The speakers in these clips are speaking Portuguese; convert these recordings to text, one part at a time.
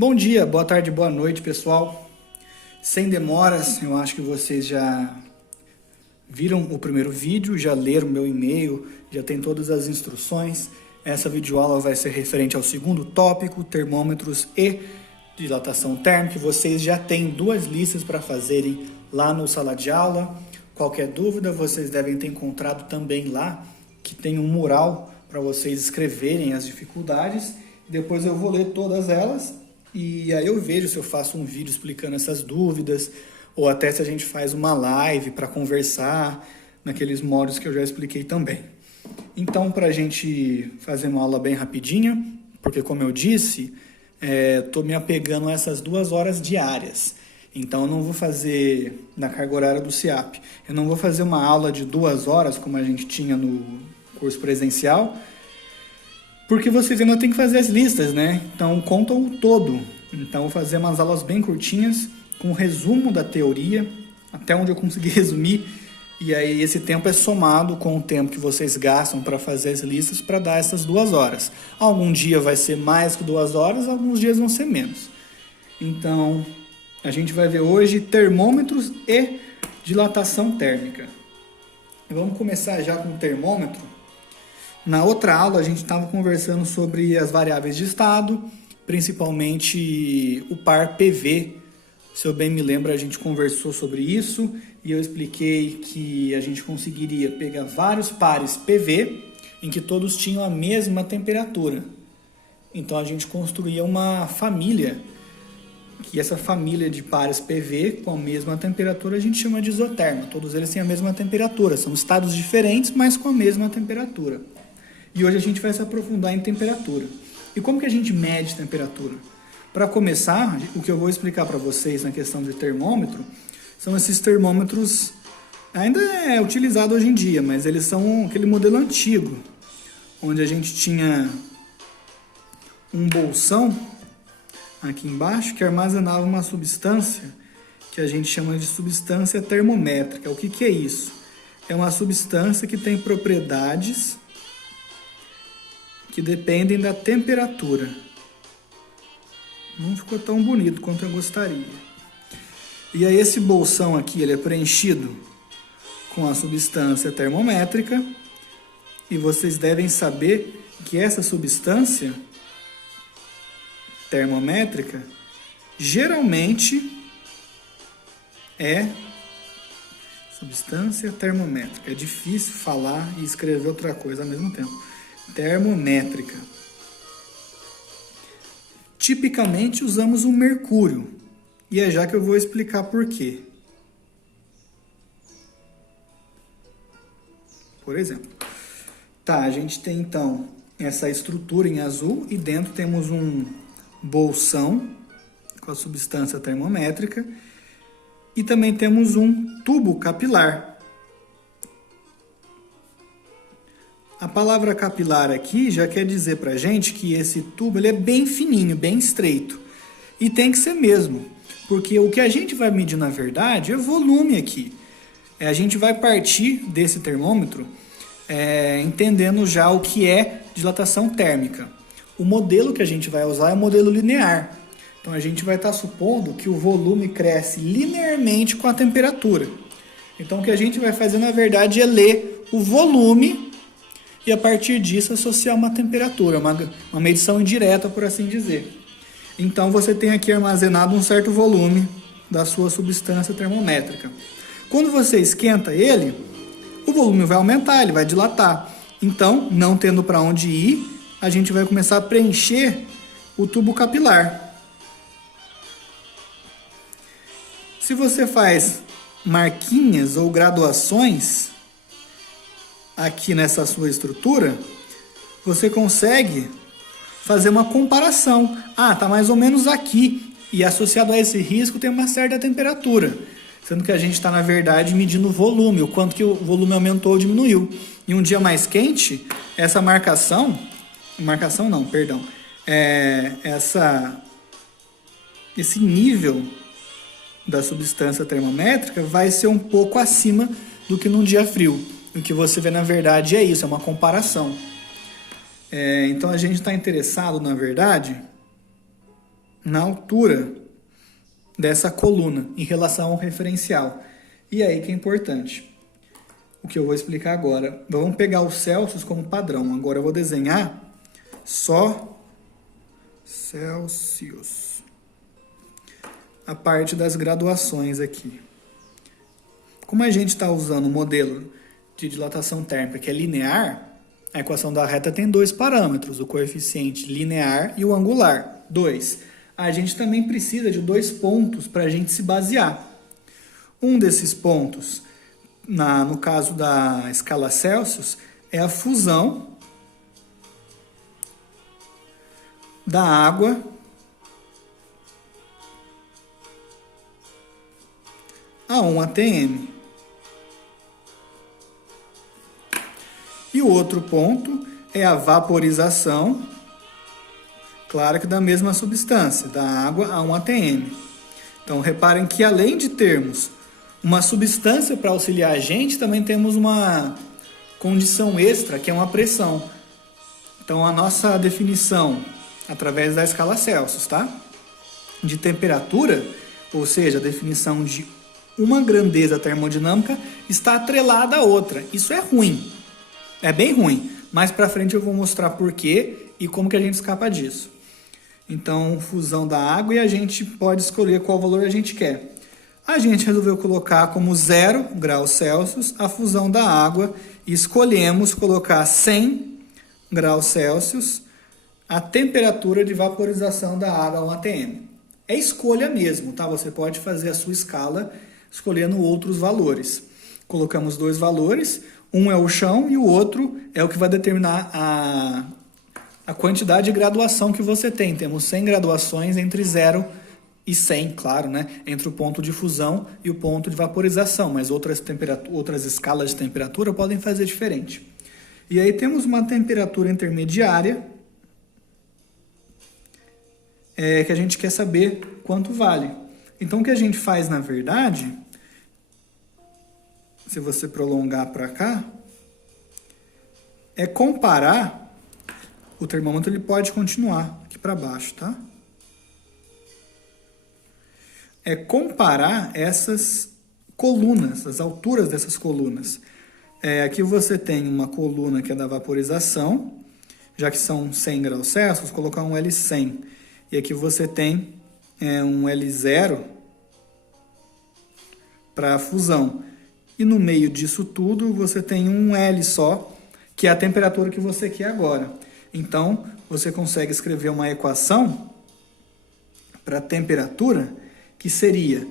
Bom dia, boa tarde, boa noite, pessoal. Sem demoras, eu acho que vocês já viram o primeiro vídeo, já leram meu e-mail, já tem todas as instruções. Essa videoaula vai ser referente ao segundo tópico, termômetros e dilatação térmica. Vocês já têm duas listas para fazerem lá no sala de aula. Qualquer dúvida, vocês devem ter encontrado também lá, que tem um mural para vocês escreverem as dificuldades. Depois eu vou ler todas elas e aí eu vejo se eu faço um vídeo explicando essas dúvidas ou até se a gente faz uma live para conversar naqueles modos que eu já expliquei também. Então, para a gente fazer uma aula bem rapidinha, porque como eu disse, estou me apegando a essas 2 horas diárias. Então, eu não vou fazer na carga horária do CIAP. Eu não vou fazer uma aula de 2 horas, como a gente tinha no curso presencial, porque vocês ainda têm que fazer as listas, né? Então, conta o todo. Então, eu vou fazer umas aulas bem curtinhas, com um resumo da teoria, até onde eu conseguir resumir. E aí, esse tempo é somado com o tempo que vocês gastam para fazer as listas para dar essas 2 horas. Algum dia vai ser mais que 2 horas, alguns dias vão ser menos. Então, a gente vai ver hoje termômetros e dilatação térmica. Vamos começar já com o termômetro. Na outra aula, a gente estava conversando sobre as variáveis de estado, principalmente o par PV. Se eu bem me lembro, a gente conversou sobre isso e eu expliquei que a gente conseguiria pegar vários pares PV em que todos tinham a mesma temperatura. Então, a gente construía uma família, que essa família de pares PV com a mesma temperatura a gente chama de isoterma. Todos eles têm a mesma temperatura, são estados diferentes, mas com a mesma temperatura. E hoje a gente vai se aprofundar em temperatura. E como que a gente mede temperatura? Para começar, o que eu vou explicar para vocês na questão de termômetro, são esses termômetros, ainda é utilizado hoje em dia, mas eles são aquele modelo antigo, onde a gente tinha um bolsão aqui embaixo que armazenava uma substância que a gente chama de substância termométrica. O que que é isso? É uma substância que tem propriedades que dependem da temperatura. Não ficou tão bonito quanto eu gostaria. E aí esse bolsão aqui, ele é preenchido com a substância termométrica e vocês devem saber que essa substância termométrica geralmente é substância termométrica. É difícil falar e escrever outra coisa ao mesmo tempo. Termométrica. Tipicamente usamos o mercúrio, e é já que eu vou explicar por quê. Por exemplo, a gente tem então essa estrutura em azul e dentro temos um bolsão com a substância termométrica e também temos um tubo capilar. A palavra capilar aqui já quer dizer para a gente que esse tubo ele é bem fininho, bem estreito. E tem que ser mesmo, porque o que a gente vai medir na verdade é volume aqui. A gente vai partir desse termômetro entendendo já o que é dilatação térmica. O modelo que a gente vai usar é o modelo linear. Então a gente vai estar supondo que o volume cresce linearmente com a temperatura. Então o que a gente vai fazer na verdade é ler o volume e a partir disso associar uma temperatura, uma medição indireta, por assim dizer. Então você tem aqui armazenado um certo volume da sua substância termométrica. Quando você esquenta ele, o volume vai aumentar, ele vai dilatar. Então, não tendo para onde ir, a gente vai começar a preencher o tubo capilar. Se você faz marquinhas ou graduações aqui nessa sua estrutura, você consegue fazer uma comparação. Tá mais ou menos aqui. E associado a esse risco tem uma certa temperatura. Sendo que a gente está, na verdade, medindo o volume, o quanto que o volume aumentou ou diminuiu. Em um dia mais quente, essa esse nível da substância termométrica vai ser um pouco acima do que num dia frio. O que você vê, na verdade, é isso, é uma comparação. Então, a gente está interessado, na verdade, na altura dessa coluna em relação ao referencial. E aí que é importante. O que eu vou explicar agora. Vamos pegar os Celsius como padrão. Agora eu vou desenhar só Celsius. A parte das graduações aqui. Como a gente está usando o modelo de dilatação térmica que é linear, a equação da reta tem dois parâmetros, o coeficiente linear e o angular. 2. A gente também precisa de dois pontos para a gente se basear. Um desses pontos, no caso da escala Celsius, é a fusão da água a 1 atm. E o outro ponto é a vaporização, claro que da mesma substância, da água a 1 atm. Então, reparem que além de termos uma substância para auxiliar a gente, também temos uma condição extra, que é uma pressão. Então, a nossa definição, através da escala Celsius, tá? De temperatura, ou seja, a definição de uma grandeza termodinâmica, está atrelada à outra. Isso é ruim. É bem ruim. Mais para frente eu vou mostrar por quê e como que a gente escapa disso. Então, fusão da água e a gente pode escolher qual valor a gente quer. A gente resolveu colocar como 0 graus Celsius a fusão da água e escolhemos colocar 100 graus Celsius a temperatura de vaporização da água a 1 atm. É escolha mesmo, tá? Você pode fazer a sua escala escolhendo outros valores. Colocamos dois valores, um é o chão e o outro é o que vai determinar a quantidade de graduação que você tem. Temos 100 graduações entre 0 e 100, claro, né? Entre o ponto de fusão e o ponto de vaporização, mas outras escalas de temperatura podem fazer diferente. E aí temos uma temperatura intermediária, que a gente quer saber quanto vale. Então, o que a gente faz, na verdade, se você prolongar para cá, é comparar. O termômetro ele pode continuar aqui para baixo, tá? É comparar essas colunas, as alturas dessas colunas. Aqui você tem uma coluna que é da vaporização, já que são 100 graus Celsius, colocar um L100. E aqui você tem um L0 para a fusão. E no meio disso tudo você tem um L só, que é a temperatura que você quer agora. Então, você consegue escrever uma equação para a temperatura, que seria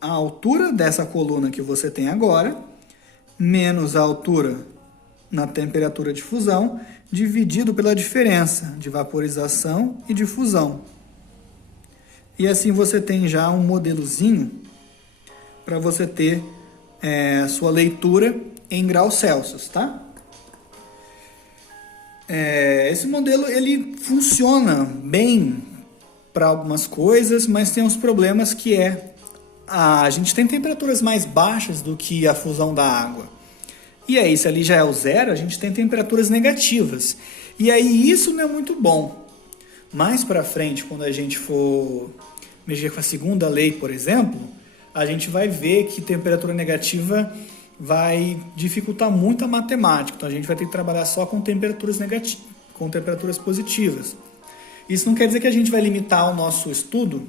a altura dessa coluna que você tem agora, menos a altura na temperatura de fusão, dividido pela diferença de vaporização e de fusão. E assim você tem já um modelozinho para você ter sua leitura em graus Celsius, tá? Esse modelo ele funciona bem para algumas coisas, mas tem uns problemas que a gente tem temperaturas mais baixas do que a fusão da água. E aí, se ali já é o 0, a gente tem temperaturas negativas. E aí isso não é muito bom. Mais para frente, quando a gente for mexer com a segunda lei, por exemplo, a gente vai ver que temperatura negativa vai dificultar muito a matemática. Então a gente vai ter que trabalhar só com temperaturas negativas, com temperaturas positivas. Isso não quer dizer que a gente vai limitar o nosso estudo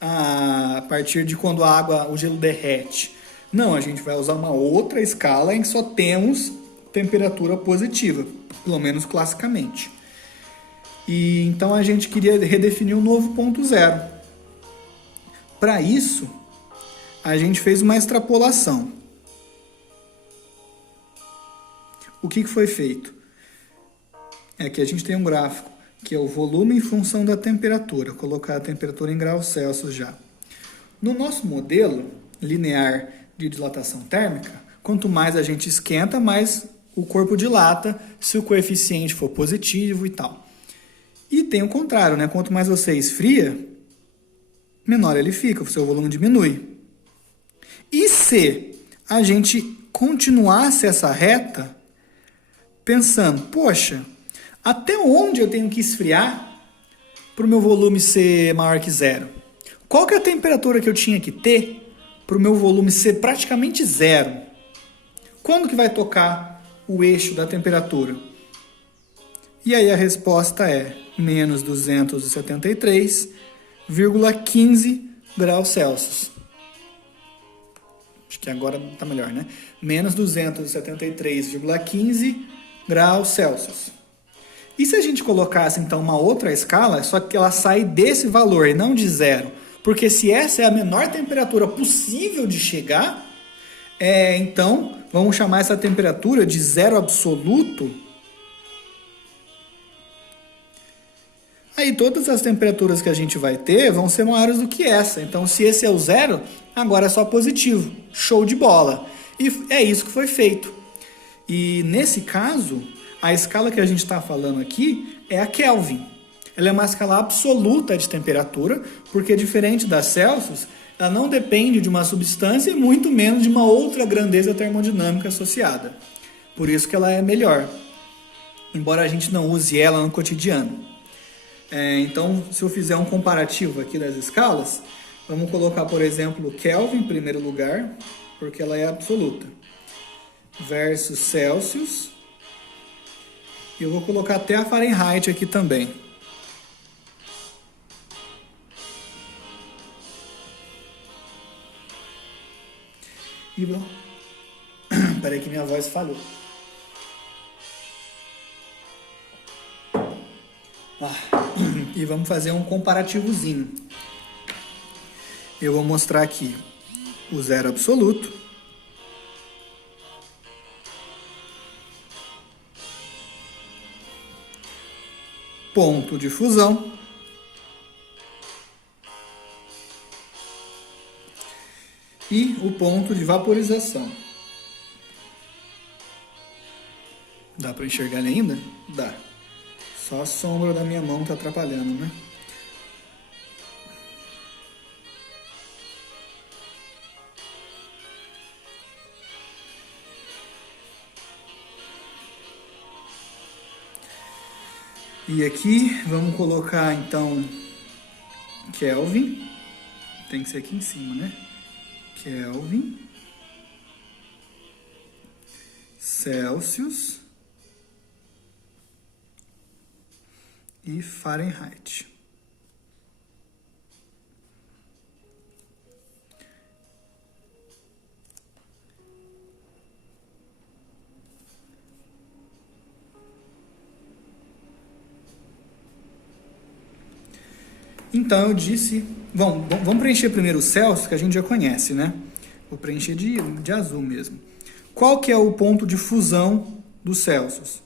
a partir de quando o gelo derrete. Não, a gente vai usar uma outra escala em que só temos temperatura positiva, pelo menos classicamente. E então a gente queria redefinir o novo ponto zero. Para isso, a gente fez uma extrapolação. O que foi feito? Que a gente tem um gráfico, que é o volume em função da temperatura. Vou colocar a temperatura em graus Celsius já. No nosso modelo linear de dilatação térmica, quanto mais a gente esquenta, mais o corpo dilata, se o coeficiente for positivo e tal. E tem o contrário, né? Quanto mais você esfria, menor ele fica, o seu volume diminui. E se a gente continuasse essa reta, pensando, poxa, até onde eu tenho que esfriar para o meu volume ser maior que zero? Qual que é a temperatura que eu tinha que ter para o meu volume ser praticamente zero? Quando que vai tocar o eixo da temperatura? E aí a resposta é menos 273,15 graus Celsius. Acho que agora está melhor, né? Menos 273,15 graus Celsius. E se a gente colocasse, então, uma outra escala, só que ela sai desse valor e não de zero? Porque se essa é a menor temperatura possível de chegar, então, vamos chamar essa temperatura de zero absoluto. Aí todas as temperaturas que a gente vai ter vão ser maiores do que essa. Então, se esse é o zero, agora é só positivo. Show de bola! E é isso que foi feito. E nesse caso, a escala que a gente está falando aqui é a Kelvin. Ela é uma escala absoluta de temperatura, porque diferente da Celsius, ela não depende de uma substância e muito menos de uma outra grandeza termodinâmica associada. Por isso que ela é melhor, embora a gente não use ela no cotidiano. Então, se eu fizer um comparativo aqui das escalas, vamos colocar, por exemplo, Kelvin em primeiro lugar, porque ela é absoluta, versus Celsius, e eu vou colocar até a Fahrenheit aqui também. E peraí que minha voz falhou. E vamos fazer um comparativozinho. Eu vou mostrar aqui o zero absoluto. Ponto de fusão. E o ponto de vaporização. Dá para enxergar ele ainda? Dá. Só a sombra da minha mão está atrapalhando, né? E aqui vamos colocar então Kelvin. Tem que ser aqui em cima, né? Kelvin, Celsius e Fahrenheit. Então eu disse, vamos preencher primeiro o Celsius, que a gente já conhece, né? Vou preencher de azul mesmo. Qual que é o ponto de fusão do Celsius?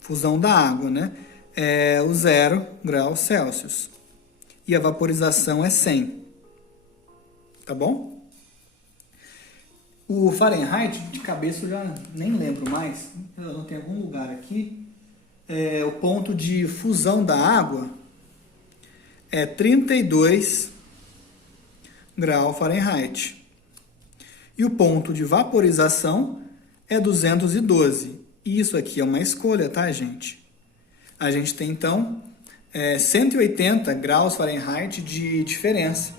Fusão da água, né? É o 0 graus Celsius. E a vaporização é 100. Tá bom? O Fahrenheit, de cabeça eu já nem lembro mais. Eu não tenho algum lugar aqui. O ponto de fusão da água é 32 graus Fahrenheit. E o ponto de vaporização é 212. E isso aqui é uma escolha, tá, gente? A gente tem, então, 180 graus Fahrenheit de diferença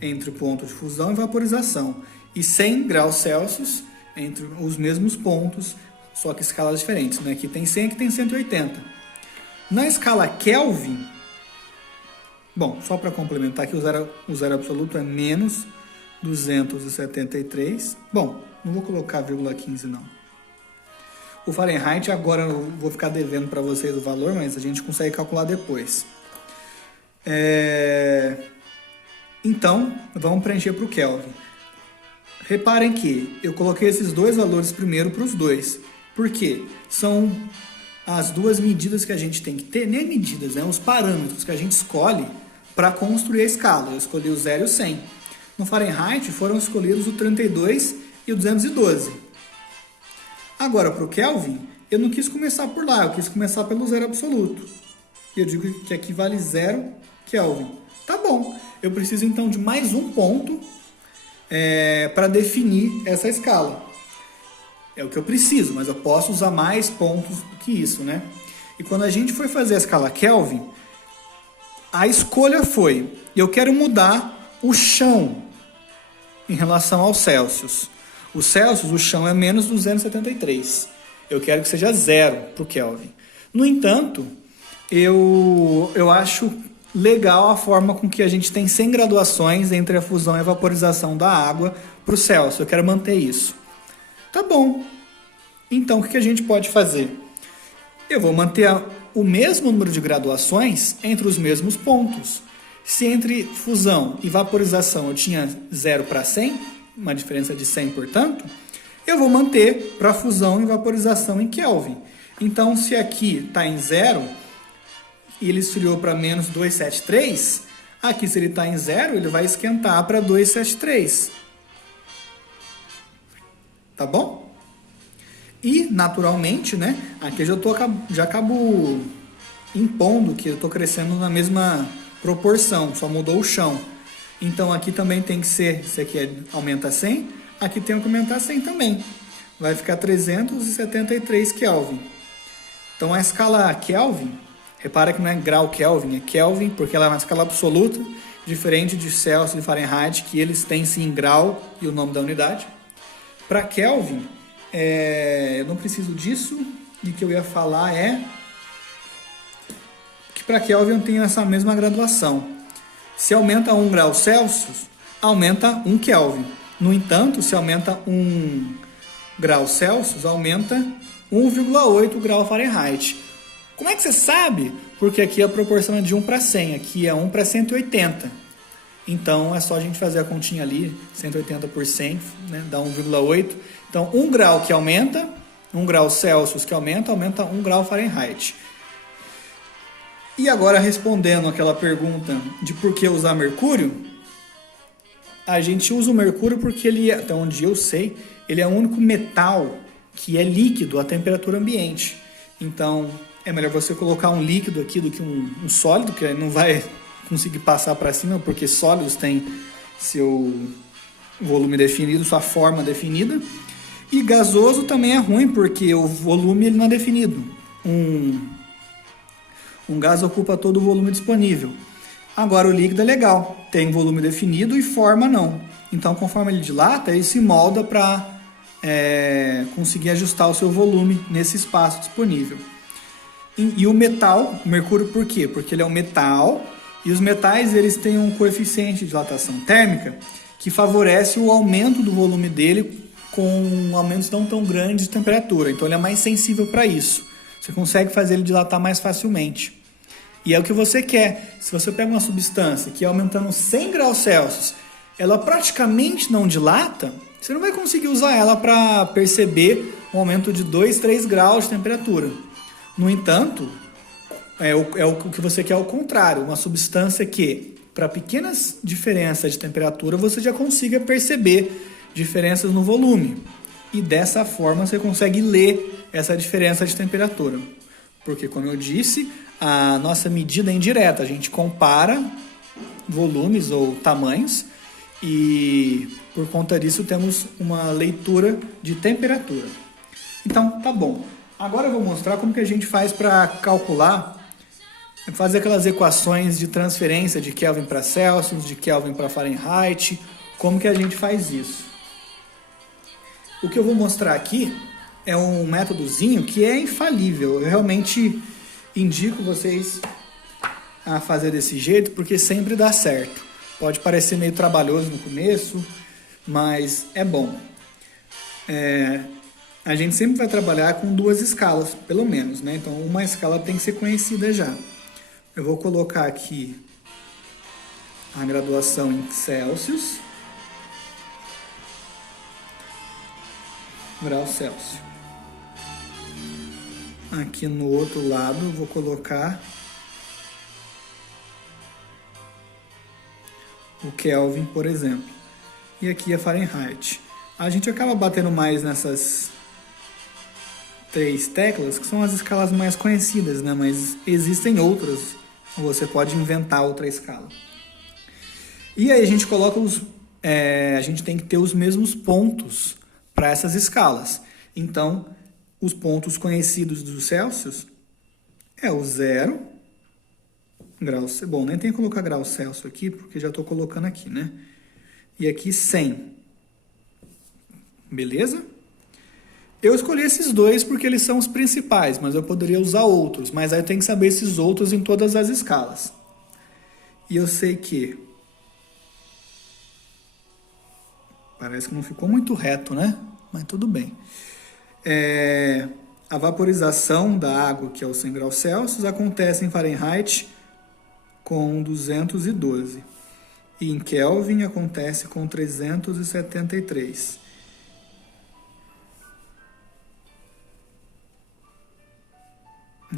entre o ponto de fusão e vaporização. E 100 graus Celsius entre os mesmos pontos, só que escalas diferentes, né? Aqui tem 100, aqui tem 180. Na escala Kelvin, bom, só para complementar aqui, o zero absoluto é menos 273. Bom, não vou colocar vírgula 15 não. O Fahrenheit agora eu vou ficar devendo para vocês o valor, mas a gente consegue calcular depois. Então, vamos preencher para o Kelvin. Reparem que eu coloquei esses dois valores primeiro para os dois. Por quê? São as duas medidas que a gente tem que ter, nem medidas, né? Os parâmetros que a gente escolhe para construir a escala. Eu escolhi o 0 e o 100. No Fahrenheit foram escolhidos o 32 e o 212. Agora, para o Kelvin, eu não quis começar por lá, eu quis começar pelo zero absoluto. E eu digo que aqui vale 0 Kelvin. Tá bom, eu preciso então de mais um ponto para definir essa escala. É o que eu preciso, mas eu posso usar mais pontos do que isso, né? E quando a gente foi fazer a escala Kelvin, a escolha foi, eu quero mudar o chão em relação ao Celsius. O Celsius, o chão é menos 273. Eu quero que seja 0 para o Kelvin. No entanto, eu acho legal a forma com que a gente tem 100 graduações entre a fusão e a vaporização da água para o Celsius. Eu quero manter isso. Tá bom. Então, o que a gente pode fazer? Eu vou manter o mesmo número de graduações entre os mesmos pontos. Se entre fusão e vaporização eu tinha 0 para 100, uma diferença de 100, portanto, eu vou manter para fusão e vaporização em Kelvin. Então, se aqui está em 0 e ele esfriou para menos 273, aqui se ele está em 0, ele vai esquentar para 273. Tá bom? E, naturalmente, né, aqui já acabo impondo que eu estou crescendo na mesma proporção, só mudou o chão. Então, aqui também tem que ser, esse aqui aumenta 100, aqui tem que aumentar 100 também. Vai ficar 373 Kelvin. Então, a escala Kelvin, repara que não é grau Kelvin, é Kelvin, porque ela é uma escala absoluta, diferente de Celsius e Fahrenheit, que eles têm sim grau e o nome da unidade. Para Kelvin, eu não preciso disso, e o que eu ia falar é que para Kelvin eu tenho essa mesma graduação. Se aumenta 1 grau Celsius, aumenta 1 Kelvin. No entanto, se aumenta 1 grau Celsius, aumenta 1,8 grau Fahrenheit. Como é que você sabe? Porque aqui a proporção é de 1 para 100, aqui é 1 para 180. Então, é só a gente fazer a continha ali, 180 por 100, né, dá 1,8. Então, 1 grau que aumenta, 1 grau Celsius que aumenta 1 grau Fahrenheit. E agora, respondendo aquela pergunta de por que usar mercúrio, a gente usa o mercúrio porque ele, até onde eu sei, ele é o único metal que é líquido à temperatura ambiente. Então, é melhor você colocar um líquido aqui do que um sólido, que não vai conseguir passar para cima, porque sólidos têm seu volume definido, sua forma definida. E gasoso também é ruim, porque o volume ele não é definido. Um gás ocupa todo o volume disponível. Agora o líquido é legal, tem volume definido e forma não. Então, conforme ele dilata, ele se molda para conseguir ajustar o seu volume nesse espaço disponível. E o metal, o mercúrio, por quê? Porque ele é um metal e os metais eles têm um coeficiente de dilatação térmica que favorece o aumento do volume dele com aumentos não tão grandes de temperatura. Então ele é mais sensível para isso. Você consegue fazer ele dilatar mais facilmente. E é o que você quer. Se você pega uma substância que aumentando 100 graus Celsius, ela praticamente não dilata, você não vai conseguir usar ela para perceber um aumento de 2, 3 graus de temperatura. No entanto, o que você quer é o contrário, uma substância que, para pequenas diferenças de temperatura, você já consiga perceber diferenças no volume. E dessa forma você consegue ler essa diferença de temperatura. Porque, como eu disse, a nossa medida é indireta. A gente compara volumes ou tamanhos e, por conta disso, temos uma leitura de temperatura. Então, tá bom. Agora eu vou mostrar como que a gente faz para calcular, fazer aquelas equações de transferência de Kelvin para Celsius, de Kelvin para Fahrenheit, como que a gente faz isso. O que eu vou mostrar aqui é um métodozinho que é infalível. Eu realmente indico vocês a fazer desse jeito, porque sempre dá certo. Pode parecer meio trabalhoso no começo, mas é bom. A gente sempre vai trabalhar com 2 escalas, pelo menos, né? Então, uma escala tem que ser conhecida já. Eu vou colocar aqui a graduação em Celsius, grau Celsius. Aqui no outro lado, eu vou colocar o Kelvin, por exemplo. E aqui a Fahrenheit. A gente acaba batendo mais nessas 3 teclas, que são as escalas mais conhecidas, né? Mas existem outras. Você pode inventar outra escala. E aí a gente coloca a gente tem que ter os mesmos pontos para essas escalas. Então, os pontos conhecidos dos Celsius é o 0, graus. Bom, nem tem que colocar graus Celsius aqui, porque já estou colocando aqui, né? E aqui 100. Beleza? Eu escolhi esses dois porque eles são os principais, mas eu poderia usar outros. Mas aí eu tenho que saber esses outros em todas as escalas. E eu sei que... Parece que não ficou muito reto, né? Mas tudo bem. A vaporização da água, que é o 100 graus Celsius, acontece em Fahrenheit com 212. E em Kelvin acontece com 373.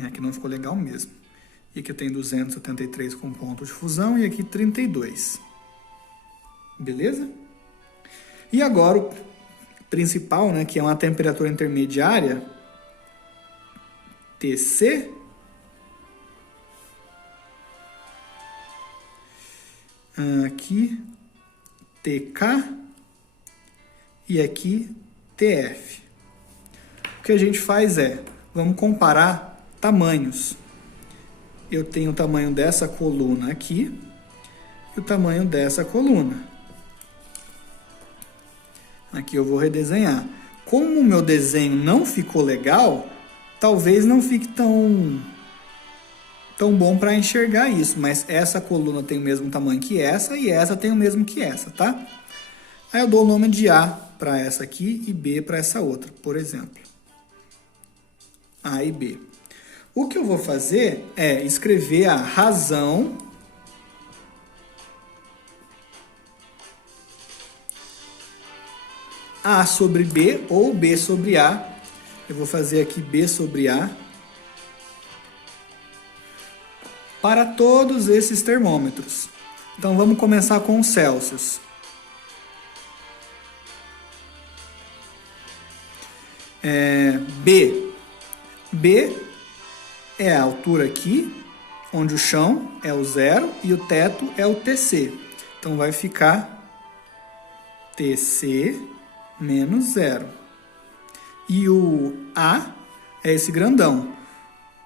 Aqui não ficou legal mesmo. E aqui tem 273 com ponto de fusão e aqui 32. Beleza? E agora o principal, né, que é uma temperatura intermediária, TC, aqui TK e aqui TF. O que a gente faz vamos comparar tamanhos. Eu tenho o tamanho dessa coluna aqui e o tamanho dessa coluna. Aqui eu vou redesenhar. Como o meu desenho não ficou legal, talvez não fique tão bom para enxergar isso, mas essa coluna tem o mesmo tamanho que essa e essa tem o mesmo que essa, tá? Aí eu dou o nome de A para essa aqui e B para essa outra, por exemplo. A e B. O que eu vou fazer é escrever a razão A sobre B ou B sobre A. Eu vou fazer aqui B sobre A para todos esses termômetros. Então vamos começar com os Celsius. B. B é a altura aqui, onde o chão é o 0 e o teto é o TC. Então vai ficar TC menos 0. E o A é esse grandão.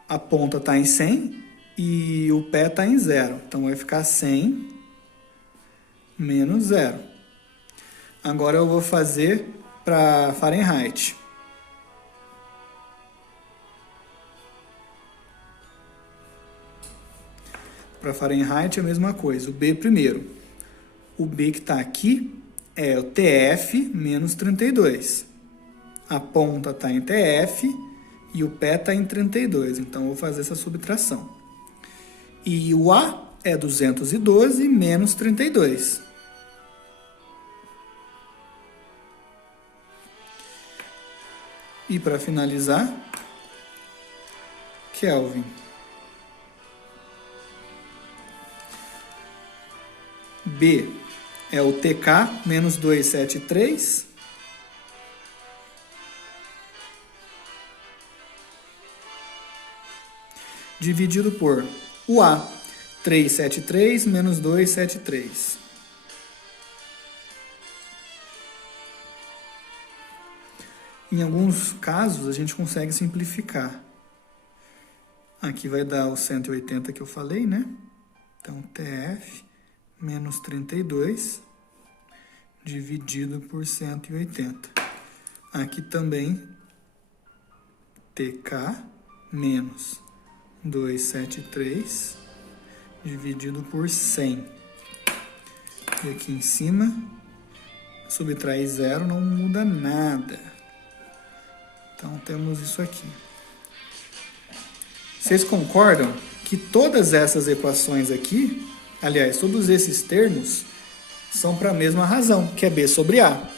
A ponta está em 100 e o pé está em 0. Então vai ficar 100 menos 0. Agora eu vou fazer para Fahrenheit. Para Fahrenheit é a mesma coisa. O B primeiro. O B que está aqui é o TF menos 32. A ponta está em TF e o pé está em 32. Então, eu vou fazer essa subtração. E o A é 212 menos 32. E para finalizar, Kelvin. B é o TK menos 273. Dividido por o A, 373 menos 273. Em alguns casos, a gente consegue simplificar. Aqui vai dar o 180 que eu falei, né? Então, TF menos 32 dividido por 180. Aqui também, TK menos 273 dividido por 100. E aqui em cima, subtrair 0 não muda nada. Então, temos isso aqui. Vocês concordam que todas essas equações aqui, aliás, todos esses termos, são para a mesma razão, que é B sobre A,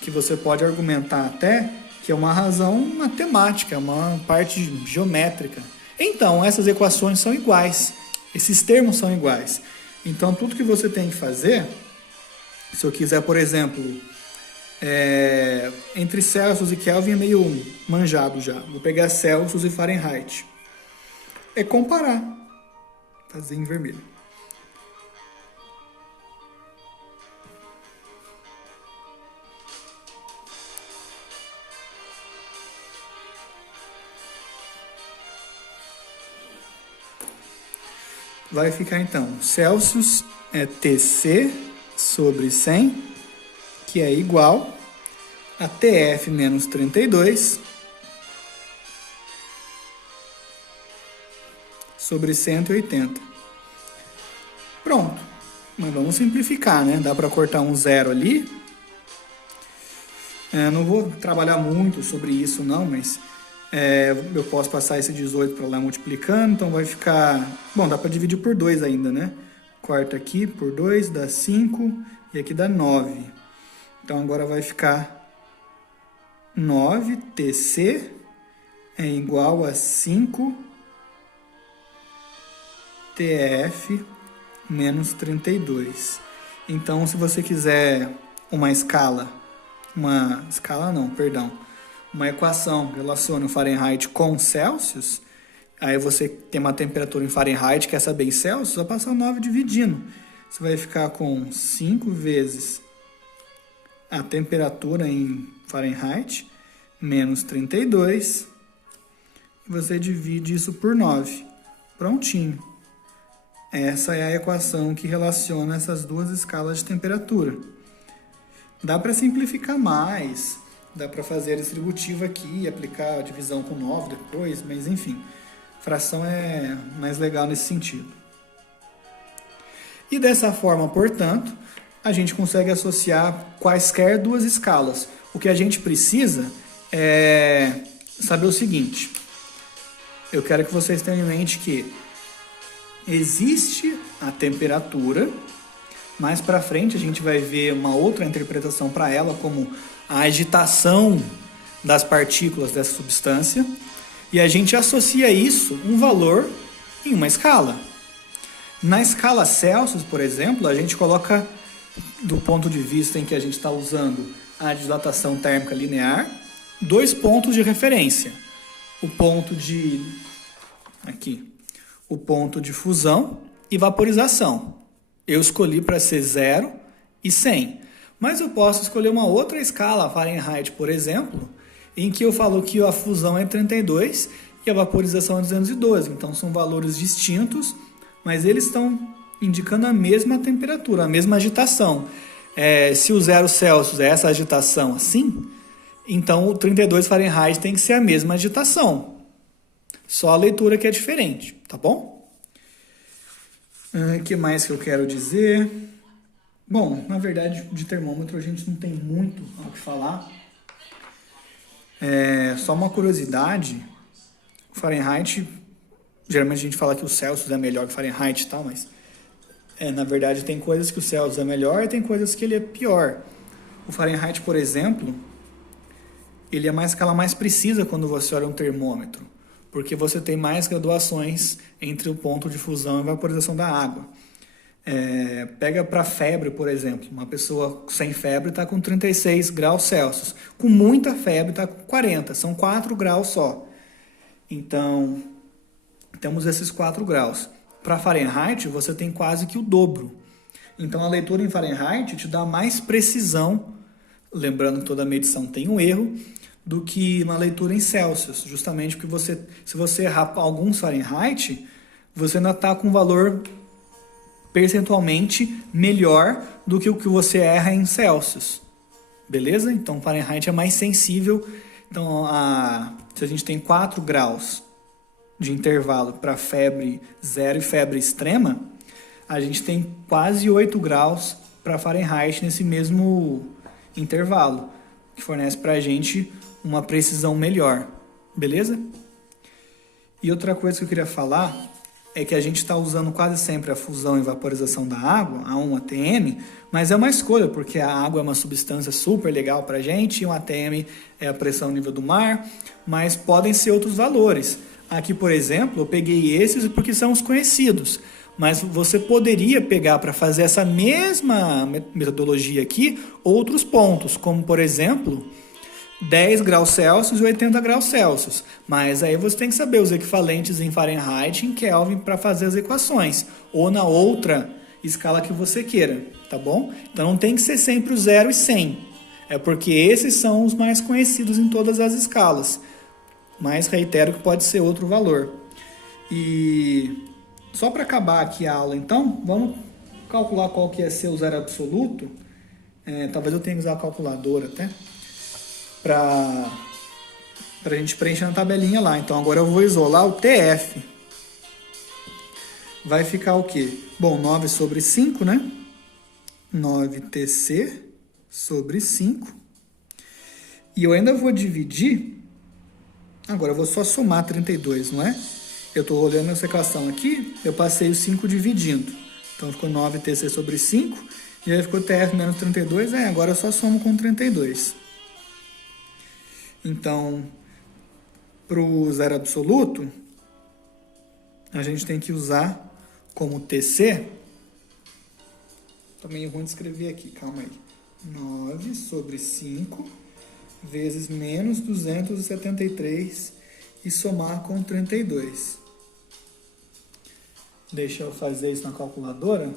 que você pode argumentar até que é uma razão matemática, uma parte geométrica. Então, essas equações são iguais, esses termos são iguais. Então, tudo que você tem que fazer, se eu quiser, por exemplo, entre Celsius e Kelvin é meio manjado já. Vou pegar Celsius e Fahrenheit. É comparar. Fazer em vermelho. vai ficar então Celsius é TC sobre 100, que é igual a TF menos 32 sobre 180. Pronto. Mas vamos simplificar, né? Dá para cortar um zero ali. Não vou trabalhar muito sobre isso não, mas eu posso passar esse 18 para lá multiplicando, então vai ficar... Bom, dá para dividir por 2 ainda, né? Corta aqui por 2, dá 5, e aqui dá 9. Então agora vai ficar 9 TC é igual a 5 TF menos 32. Então, se você quiser uma equação que relaciona o Fahrenheit com Celsius, aí você tem uma temperatura em Fahrenheit, quer saber em Celsius, vai passar o 9 dividindo. Você vai ficar com 5 vezes a temperatura em Fahrenheit, menos 32, e você divide isso por 9. Prontinho. Essa é a equação que relaciona essas duas escalas de temperatura. Dá para simplificar mais, dá para fazer a distributiva aqui, aplicar a divisão com 9 depois, mas enfim, fração é mais legal nesse sentido. E dessa forma, portanto, a gente consegue associar quaisquer duas escalas. O que a gente precisa é saber o seguinte: eu quero que vocês tenham em mente que existe a temperatura, mais para frente a gente vai ver uma outra interpretação para ela, como a agitação das partículas dessa substância, e a gente associa isso, um valor, em uma escala. Na escala Celsius, por exemplo, a gente coloca, do ponto de vista em que a gente está usando a dilatação térmica linear, 2 pontos de referência. O ponto de fusão e vaporização. Eu escolhi para ser 0 e 100. Mas eu posso escolher uma outra escala, Fahrenheit, por exemplo, em que eu falo que a fusão é 32 e a vaporização é 212. Então são valores distintos, mas eles estão indicando a mesma temperatura, a mesma agitação. Se o 0 Celsius é essa agitação assim, então o 32 Fahrenheit tem que ser a mesma agitação. Só a leitura que é diferente, tá bom? O que mais que eu quero dizer? Bom, na verdade, de termômetro a gente não tem muito ao que falar. Só uma curiosidade, o Fahrenheit, geralmente a gente fala que o Celsius é melhor que o Fahrenheit e tal, mas na verdade tem coisas que o Celsius é melhor e tem coisas que ele é pior. O Fahrenheit, por exemplo, ele é uma escala mais precisa quando você olha um termômetro, porque você tem mais graduações entre o ponto de fusão e vaporização da água. Pega para febre, por exemplo. Uma pessoa sem febre está com 36 graus Celsius. Com muita febre está com 40. São 4 graus só. Então, temos esses 4 graus. Para Fahrenheit, você tem quase que o dobro. Então, a leitura em Fahrenheit te dá mais precisão, lembrando que toda medição tem um erro, do que uma leitura em Celsius, justamente porque se você errar alguns Fahrenheit, você ainda está com um valor percentualmente melhor do que o que você erra em Celsius. Beleza? Então, Fahrenheit é mais sensível. Então, se a gente tem 4 graus de intervalo para febre zero e febre extrema, a gente tem quase 8 graus para Fahrenheit nesse mesmo intervalo, que fornece para a gente uma precisão melhor, beleza? E outra coisa que eu queria falar é que a gente está usando quase sempre a fusão e vaporização da água, a 1 atm, mas é uma escolha, porque a água é uma substância super legal para a gente, e 1 atm é a pressão no nível do mar, mas podem ser outros valores. Aqui, por exemplo, eu peguei esses porque são os conhecidos, mas você poderia pegar para fazer essa mesma metodologia aqui outros pontos, como por exemplo 10 graus Celsius e 80 graus Celsius. Mas aí você tem que saber os equivalentes em Fahrenheit e em Kelvin para fazer as equações, ou na outra escala que você queira, tá bom? Então não tem que ser sempre o 0 e 100, é porque esses são os mais conhecidos em todas as escalas, mas reitero que pode ser outro valor. E só para acabar aqui a aula, então, vamos calcular qual que ia ser o zero absoluto. Talvez eu tenha que usar a calculadora até, para a gente preencher na tabelinha lá. Então, agora eu vou isolar o TF. Vai ficar o quê? Bom, 9 sobre 5, né? 9TC sobre 5. E eu ainda vou dividir. Agora eu vou só somar 32, não é? Eu estou olhando essa equação aqui, eu passei o 5 dividindo. Então ficou 9TC sobre 5. E aí ficou TF menos 32. Agora eu só somo com 32. Então, para o zero absoluto, a gente tem que usar como TC. Tô meio ruim de escrever aqui, calma aí. 9 sobre 5 vezes menos 273 e somar com 32. Deixa eu fazer isso na calculadora.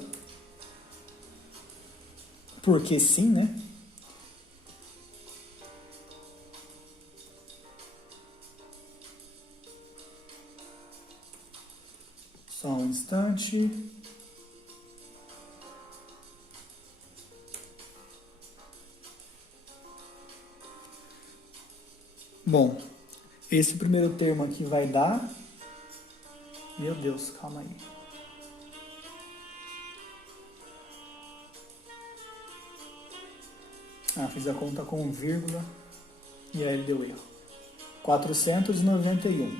Porque sim, né? Só um instante. Bom, esse primeiro termo aqui vai dar... Meu Deus, calma aí. Fiz a conta com vírgula e aí ele deu erro. 491.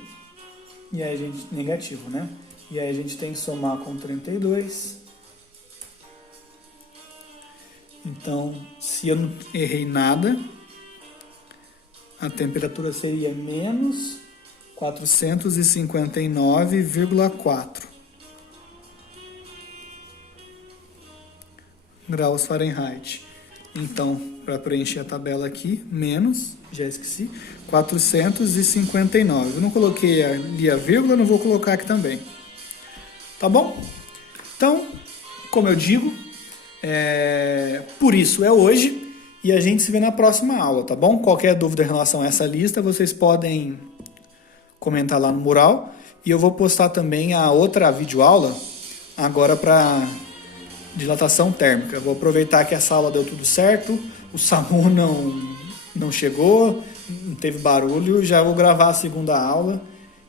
E aí a gente... Negativo, né? E aí a gente tem que somar com 32. Então, se eu não errei nada, a temperatura seria menos 459,4 graus Fahrenheit. Então, para preencher a tabela aqui, menos, já esqueci, 459. Eu não coloquei ali a vírgula, não vou colocar aqui também. Tá bom? Então, como eu digo, por isso é hoje e a gente se vê na próxima aula, tá bom? Qualquer dúvida em relação a essa lista, vocês podem comentar lá no mural e eu vou postar também a outra videoaula agora para dilatação térmica. Vou aproveitar que essa aula deu tudo certo, o SAMU não chegou, não teve barulho, já vou gravar a segunda aula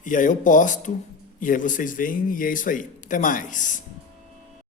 e aí eu posto e aí vocês veem e é isso aí. Até mais!